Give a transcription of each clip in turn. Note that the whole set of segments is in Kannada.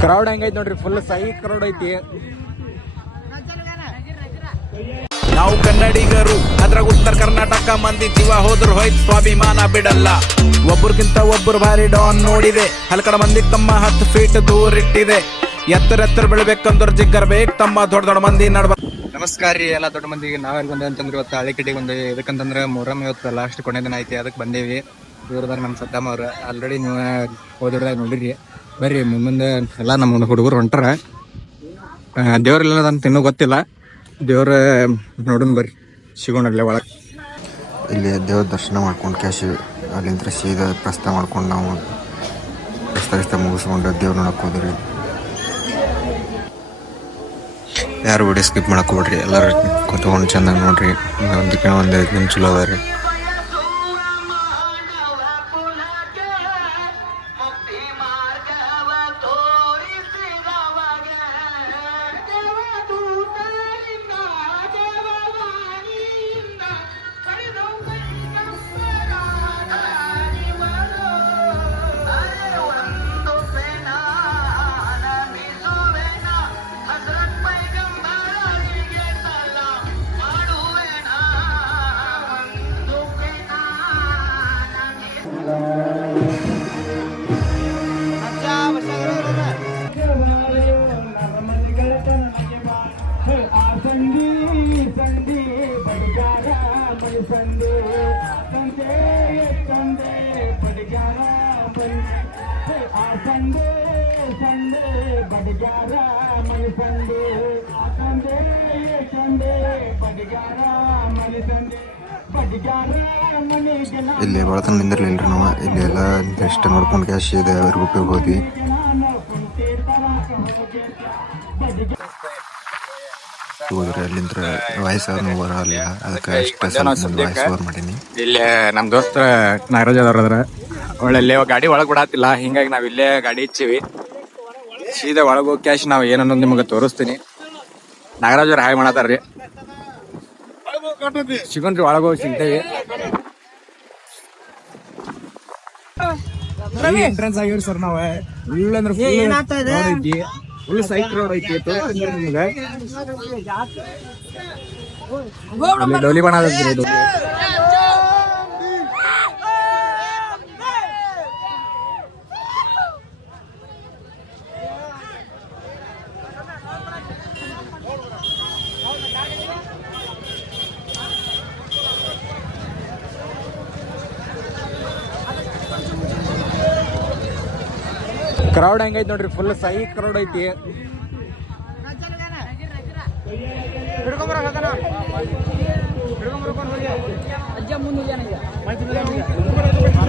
ಕ್ರೌಡ್ ಹೆಂಗೈತಿ ನೋಡ್ರಿ ಫುಲ್ ಸೈ ಕ್ರೌಡ್ ಐತಿ ನಾವು ಕನ್ನಡಿಗರು, ಅದ್ರಾಗ ಉತ್ತರ ಕರ್ನಾಟಕ ಮಂದಿ ಜೀವ ಹೋದ್ರು ಹೋಯ್ತು, ಸ್ವಾಭಿಮಾನ ಬಿಡಲ್ಲ. ಒಬ್ರಿಗಿಂತ ಒಬ್ರು ಭಾರಿ ಡಾನ್ ನೋಡಿದೆ, ಹಲಕಡ ಮಂದಿ ತಮ್ಮ ಹತ್ತು ಫೀಟ್ ದೂರ ಇಟ್ಟಿದೆ. ಎತ್ತರ ಎತ್ತರ ಬೆಳಬೇಕಂದ್ರೆ ಜಿಗ್ಗರ್ ಬೇಕು, ತಮ್ಮ ದೊಡ್ಡ ದೊಡ್ಡ ಮಂದಿ ನಡ್ಬ ನಮಸ್ಕಾರ ರೀ, ಎಲ್ಲ ದೊಡ್ಡ ಮಂದಿಗೆ ನಾವೆಲ್ಲ ಬಂದೆ ಅಂತಂದ್ರೆ ಇವತ್ತು ಹಳ್ಳಿಕಟ್ಟಿಗೆ ಬಂದೇವಿ ಇದಕ್ಕಂತಂದ್ರೆ ಮೊಹರಂ ಇವತ್ತು ಲಾಸ್ಟ್ ಕೊನೆ ದಿನ ಐತಿ, ಅದಕ್ಕೆ ಬಂದೇವಿ. ಇವ್ರದಾರ ನಮ್ಮ ಸದ್ದಮ್ಮ ಅವ್ರು. ಆಲ್ರೆಡಿ ನೀವು ಹೋದ್ರದಾಗ ನೋಡಿರಿ. ಬರ್ರಿ, ಮುಂದೆ ಎಲ್ಲ ನಮ್ಮ ಹುಡುಗರು ಹೊಂಟಾರ. ದೇವ್ರೆಲ್ಲ ಅಂತ ಇನ್ನೂ ಗೊತ್ತಿಲ್ಲ. ದೇವ್ರ ನೋಡೋಣ ಬರ್ರಿ. ಸಿಗೋಣಲ್ಲೇ ಒಳಗೆ. ಇಲ್ಲಿ ದೇವ್ರ ದರ್ಶನ ಮಾಡ್ಕೊಂಡು ಕ್ಯಾಶ್ ಅಲ್ಲಿಂದ ಸೀದಾ ಪ್ರಸ್ತ ಮಾಡ್ಕೊಂಡು ನಾವು ಪ್ರಸ್ತ ಗಿಸ್ತ ಮುಗಿಸ್ಕೊಂಡು ದೇವ್ರ ನೋಡಕ್ಕೆ ಹೋದ್ರಿ. ಯಾರು ವಿಡಿಯೋ ಸ್ಕಿಪ್ ಮಾಡಕ್ಕೆ ಹೋಗ್ರಿ ಎಲ್ಲರೂ ಕುತ್ಕೊಂಡು ಚೆನ್ನಾಗಿ ನೋಡ್ರಿ. ಒಂದಕ್ಕೆ ಒಂದು ಐದು ನಿಮಿಷ ಚಲೋ ಅದ ರೀ. ಇಲ್ಲಿ ಬಳತನ ರೀ ನಾವು. ಇಲ್ಲಿ ಎಲ್ಲ ಇಷ್ಟ ನೋಡ್ಕೊಂಡು ಕ್ಯಾಶ್ ಇದೆ ಉಪಯೋಗ ಹೋದ್ವಿ. ಹೋದ್ರೆ ಅಲ್ಲಿಂದ ವಾಯ್ಸ್ ಅವ್ರನ್ನ ಬರಲ್ಲ ಅದಕ್ಕೆ ಎಷ್ಟು ವಾಯ್ಸ್ ಓವರ್ ಮಾಡೀನಿ. ಇಲ್ಲೇ ನಮ್ಮ ದೋಸ್ತ ನಾಗರಾಜ್ ಅದವ್ರ ಅದ್ರ ಒಳ್ಳೆ ಗಾಡಿ ಒಳಗೆ ಬಿಡಾತಿಲ್ಲ. ಹಿಂಗಾಗಿ ನಾವು ಇಲ್ಲೇ ಗಾಡಿ ಇಚ್ಚಿವಿ ಸೀದಾ ಒಳಗೆ ಹೋಗಿ ಕ್ಯಾಶ್ ನಾವು ಏನನ್ನ ನಿಮಗೆ ತೋರಿಸ್ತೀನಿ. ನಾಗರಾಜ್ ಅವ್ರ ಹಾಯ್ ಮಾಡತ್ತಾರ್ರಿ ಸಿಗೋನ್ರಿ ಒಳಗೆ ಹೋಗಿ ಸಿಗ್ತೇವಿ. ಎಂಟ್ರೆನ್ಸ್ ಆಗಿವ್ರಿ ಸರ್ ನಾವ್ ಫುಲ್ ಅಂದ್ರೆ ಫುಲ್ ಐತಿ ಫುಲ್ ಸೈಕ್ ರೋಡ್ ಐತಿ ನಿಮ್ಗೆ ಡೋಲಿ ಬಣ ಕ್ರೌಡ್ ಹೆಂಗೈತಿ ನೋಡ್ರಿ ಫುಲ್ ಸೈ ಕ್ರೌಡ್ ಐತಿ.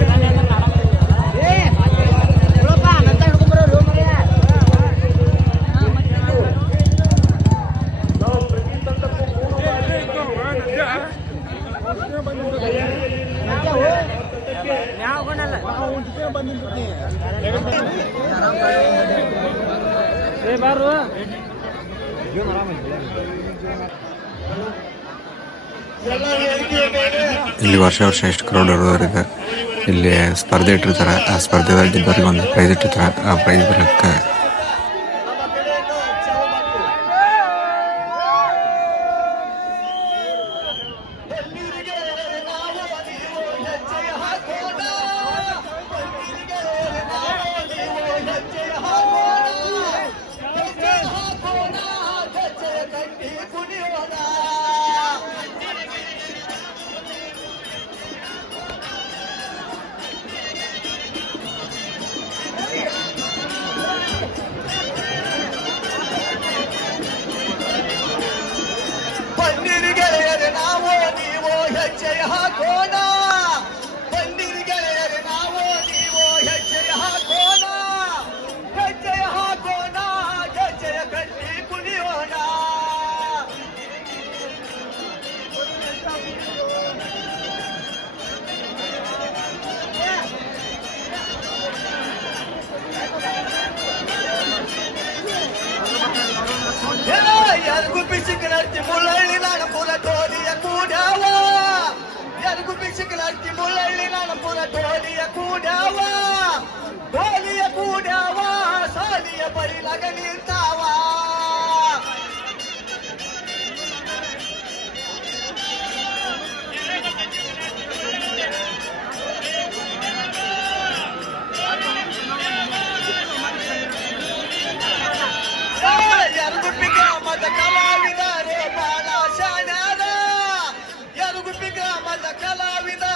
ಇಲ್ಲಿ ವರ್ಷ ವರ್ಷ ಎಷ್ಟು ಕ್ರೌಡ್ ಇಲ್ಲಿ ಸ್ಪರ್ಧೆ ಇಟ್ಟಿರ್ತಾರೆ. ಆ ಸ್ಪರ್ಧೆದಾಗ ಗೆದ್ದವ್ರಿಗೆ ಒಂದು ಪ್ರೈಸ್ ಇಟ್ಟಿರ್ತಾರೆ. ಆ ಪ್ರೈಸ್ ಬರಕ್ಕೆ ముళ్ళి నడపుల తోలియ కూడావా? ఎరుగు పిచ్చుకు లాంటి ముళ్ళి నడపుల తోలియ కూడావా? తోలియ కూడావా? సాలియ పరి లగలింతా ಕಲಾವಿದ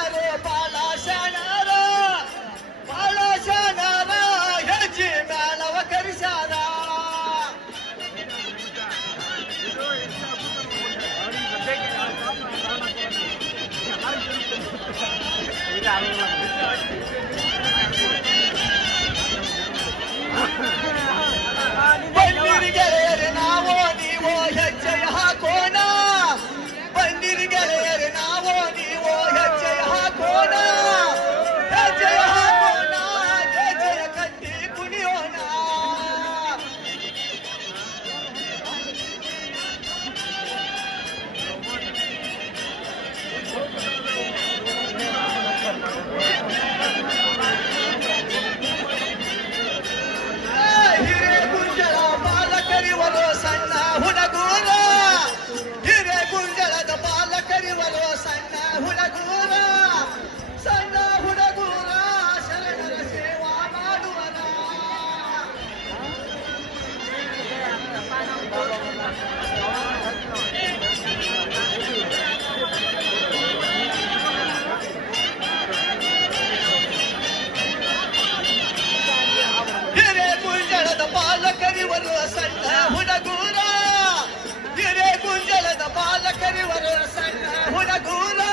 Bagula.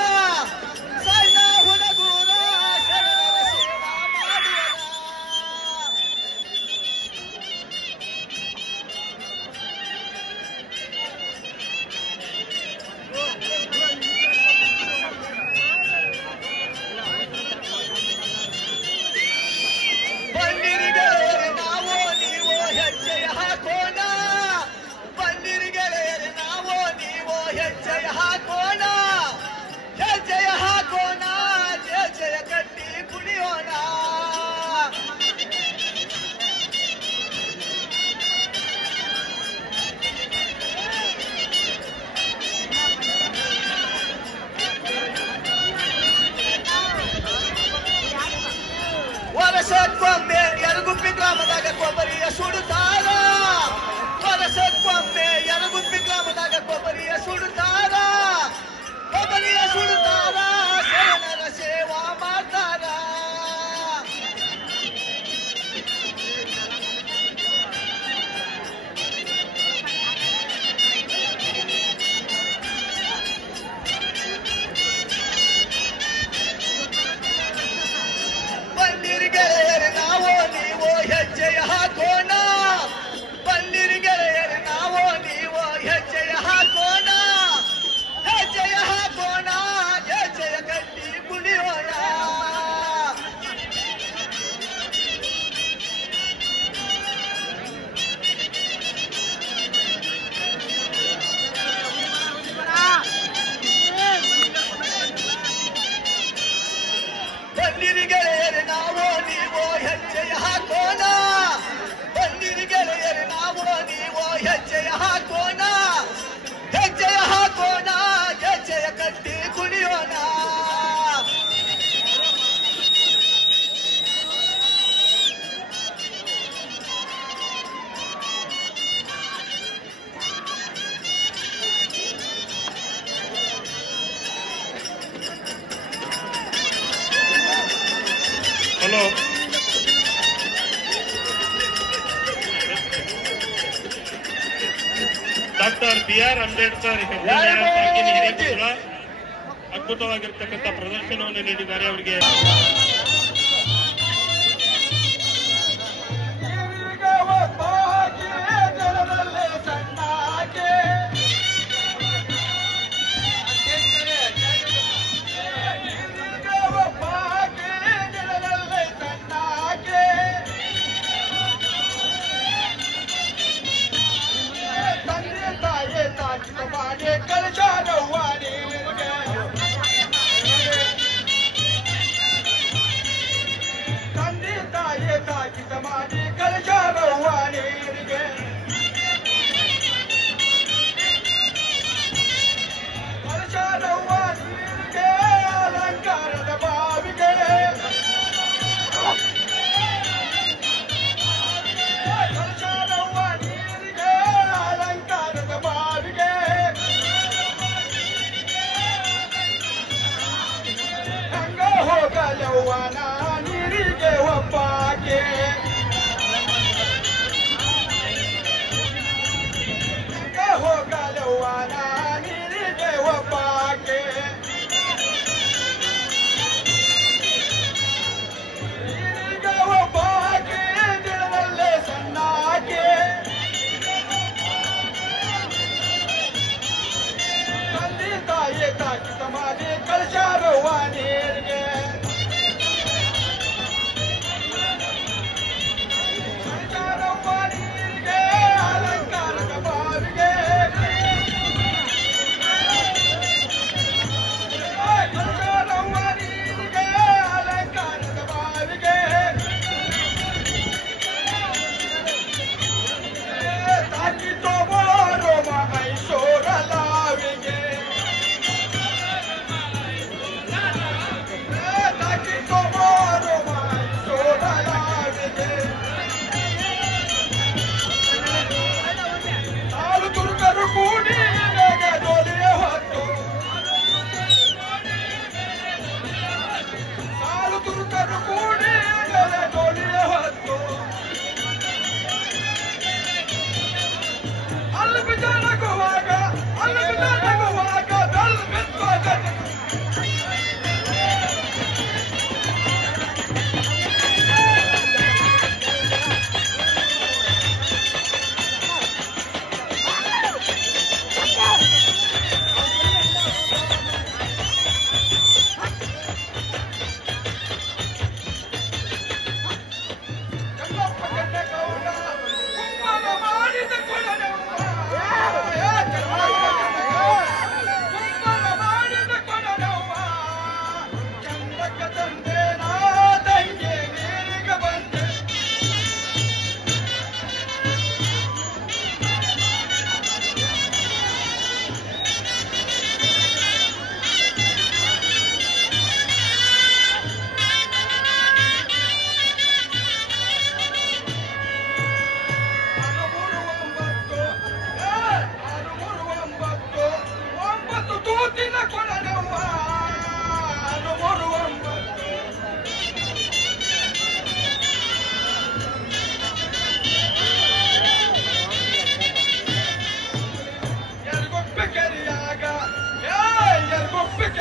ಸತ್ಕೊಂಬೆ ಯಲಗುಪ್ಪಿ ಗ್ರಾಮದಾಗ ಕೊಬ್ಬರಿ ಸುಡುತ್ತ ಅದ್ಭುತವಾಗಿರ್ತಕ್ಕಂಥ ಪ್ರದರ್ಶನವನ್ನು ನೀಡಿದ್ದಾರೆ ಅವರಿಗೆ.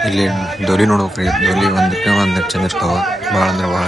ಇಲ್ಲಿ ಧ್ವನಿ ನೋಡ್ಬೇಕ್ರಿ ಧ್ವನಿ ಒಂದಕ್ಕೆ ಒಂದು ಚಂದ ಇರ್ತಾವ ಭಾಳ ಅಂದ್ರೆ ಭಾಳ